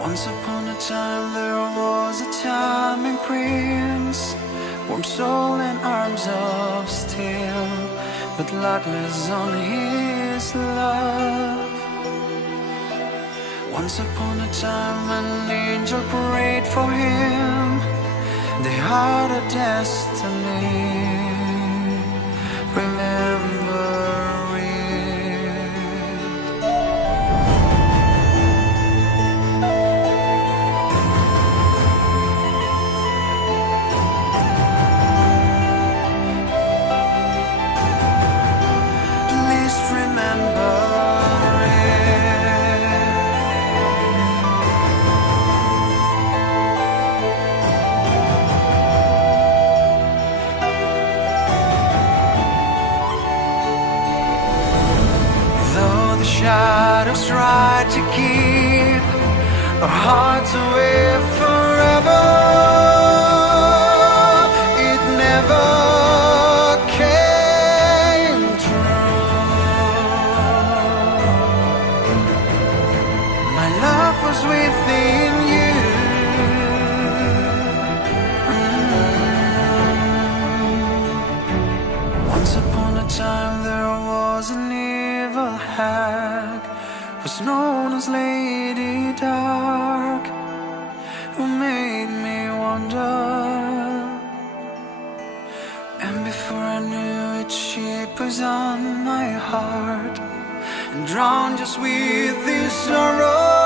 Once upon a time there was a charming prince, warm soul and arms of steel, but luckless on his love. Once upon a time an angel prayed for him, they had a destiny. Remember shadows try to keep our hearts away forever. It never came true. My love was within you. Once upon a time there was an evil hag, was known as Lady Dark, who made me wonder. And before I knew it, she poisoned my heart and drowned just with this sorrow.